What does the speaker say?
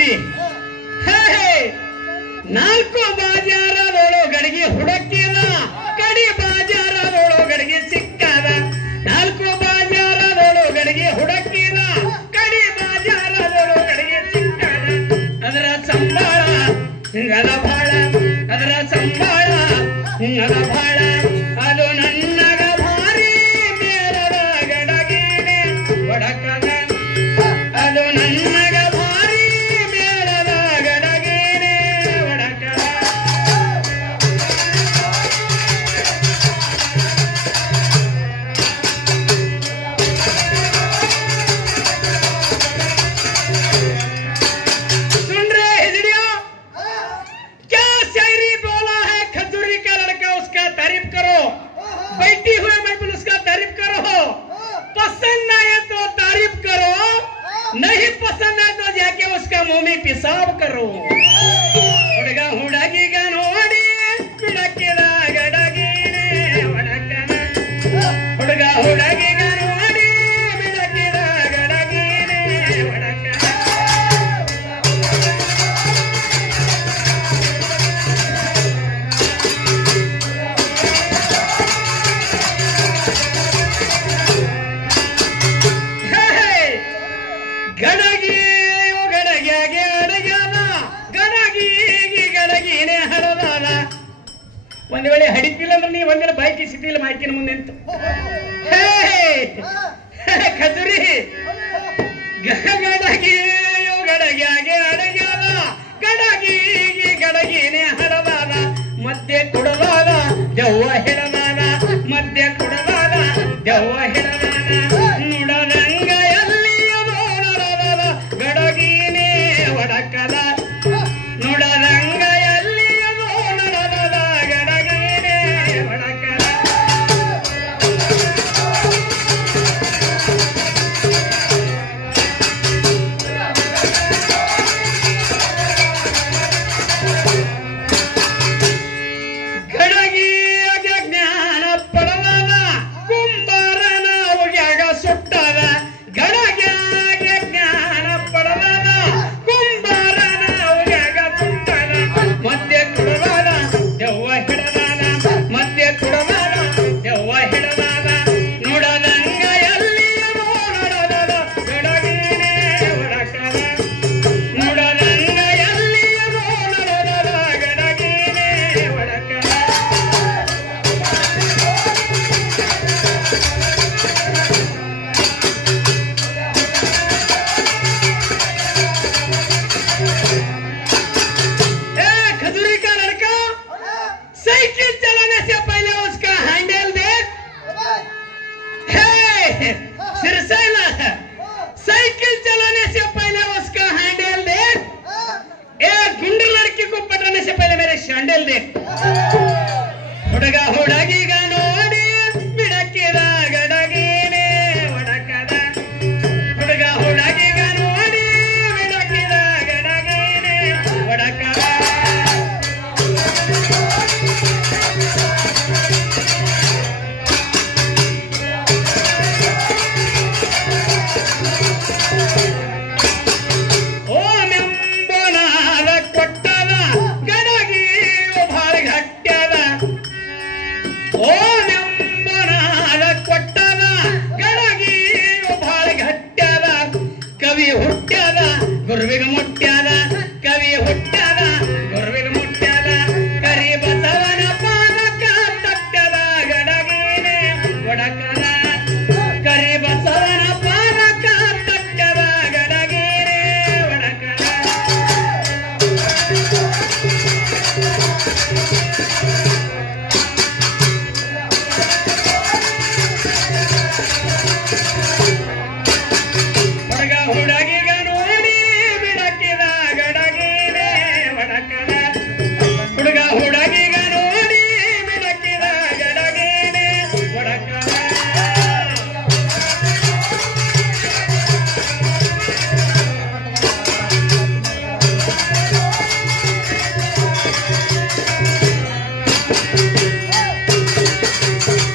ಬುದ್ಧಿ ನಾಲ್ಕು ಬಾಜಾರದೊಳಗಡೆಗೆ ಹುಡುಕಿದ ಕಡಿ ಬಾಜಾರದೊಳಗಡೆಗೆ ಸಿಕ್ಕದ ನಾಲ್ಕು ಬಾಜಾರದೊಳಗಡೆಗೆ ಹುಡುಕಿದ ಕಡಿ ಬಾಜಾರದೊಳಗಡೆಗೆ ಸಿಕ್ಕದ ಅದರ ಸಂಬಾಳ ಹಿಂಗದ ಬಾಳ ಅದರ ಸಂಬಾಳ ಹಿಂಗದ ಬಾಳ ಅದು ನನ್ನಗ ಭಾರಿ ಮೇಲದ ಗಡಗಿನೆ ಒಡಕದ ಅದು ನನ್ನಗ ಭಾರಿ ಮೇಲದ ಗಡಗಿನೆ ಒಡಕದ सुन रहे हिजड़ियों क्या शायरी बोला है खजूरी का लड़का उसका तारीफ करो बैठी हुए महफिल उसका तारीफ करो पसंद आए तो तारीफ करो नहीं पसंद आए तो जाके उसका मुंह में पेशाब करो ಹುಡುಗ ಹುಡುಗಿಗ ನೋಡಿ ಬಿಡಕ್ಕಿದ ಗಡಗಿನೆ ಒಡಕನ ಹುಡುಗ ಹುಡುಗಿಗ ನೋಡಿ ಬಿಡಕ್ಕಿದ ಗಡಗಿನೆ ಒಡಕನ ಗಡಗಿಯು ಗಡಗಿಯಾಗೆ ಅಡಗ್ಯಾನ ಗಡಗಿಗೆ ಗಡಗಿನೇ ಹಡದಾನ ಒಂದ್ ವೇಳೆ ಹಡಿತಿಲ್ಲ ಅಂದ್ರೆ ನೀ ಒಂದಿನ ಬಾಯ್ಕಿ ಸಿಟಿಲಿ ಮಾಯ್ಕಿನ ಮುಂದೆ ನಿಂತು ಖಜುರಿ ಗಡಗಿಯು ಗಡಗಿಯಾಗೆ ಅಡಗ್ಯಾನ ಗಡಗಿಗೆ ಗಡಗಿನೇ ಹಡದಾನ ಮಧ್ಯೆ ಕುಡದಾನ ದೆವ್ವ ಹಿಡದಾನ ಮಧ್ಯೆ ಕುಡದಾನ ದೆವ್ವ ಹಿಡದಾನ ನುಡದಂಗ ಗಡಗಿನೇ ಒಡಕದ ನುಡದಂಗ ಎಲ್ಲಿಯದೋ ನಡದದ ಗಡಗಿನೇ ಒಡಕದ ಗಡಗಿಯ ಜ್ಞಾನ ಪಡಲದ ಕುಂಬಾರನ ಉಗ್ಯಾಗ ಸುಟ್ಟದ ಗಡಗಿಯ ಜ್ಞಾನ ಪಡಲದ ಕುಂಬಾರನ ಉಗ್ಯಾಗ ಸುಟ್ಟದ ಮಧ್ಯೆ ಕುಡದಾದ ದೆವ್ವ ಹಿಡದಾದ ಮಧ್ಯೆ ಕುಡದಾದ ದೆವ್ವ ಹಿಡದಾದ ನುಡದಂಗ ಎಲ್ಲಿಯದೋ ನಡದದ ಗಡಗಿನೇ ಒಡಕದ ನುಡದಂಗ ಎಲ್ಲಿಯದೋ ನಡದದ ಗಡಗಿನೇ ಒಡಕದ खजूरी का लड़का साइकिल चलाने से पहले उसका हैंडल देख सिरसैला है साइकिल चलाने से पहले उसका हैंडल देख एक गुंडे लड़की को पटाने से पहले मेरे शैंडल देख ಹುಡುಗ ಹುಡುಗಿಗ ನೋಡಿ ಬಿಡಕ್ಕಿದ ಗಡಗಿನೇ ಒಡಕದ ಹುಡುಗ ಹುಡುಗಿಗ ನೋಡಿ ಬಿಡಕ್ಕಿದ ಗಡಗಿನೇ ಒಡಕದ ಓನೆಂಬನಾದ ಕೊಟ್ಟದ ಗಡಗಿಯು ಭಾಳ ಗಟ್ಟ್ಯದ ಓನೆಂಬನಾದ ಕೊಟ್ಟದ ಗಡಗಿಯು ಭಾಳ ಗಟ್ಟ್ಯದ ಕವಿ ಹುಟ್ಟ್ಯದ ಗುರುವಿಗ ಮುಟ್ಟ್ಯದ ಕವಿ ಹುಟ್ಟ್ಯದ ಗುರುವಿಗ ಮುಟ್ಟ್ಯದ ಕರಿ ಬಸವನ ಪಾದಕ ತಟ್ಟದ ಗಡಗಿನೇ ಒಡಕದ ಕರಿ ಬಸವನ ಪಾದಕ ತಟ್ಟದ ಗಡಗಿನೇ ಒಡಕದ ಹುಡುಗ ಹುಡುಗಿಗ ನೋಡಿ ಬಿಡಕ್ಕಿದ ಗಡಗಿನೇ ಒಡಕದ ಹುಡುಗ ಹುಡುಗಿಗ ನೋಡಿ ಬಿಡಕ್ಕಿದ ಗಡಗಿನೇ ಒಡಕದ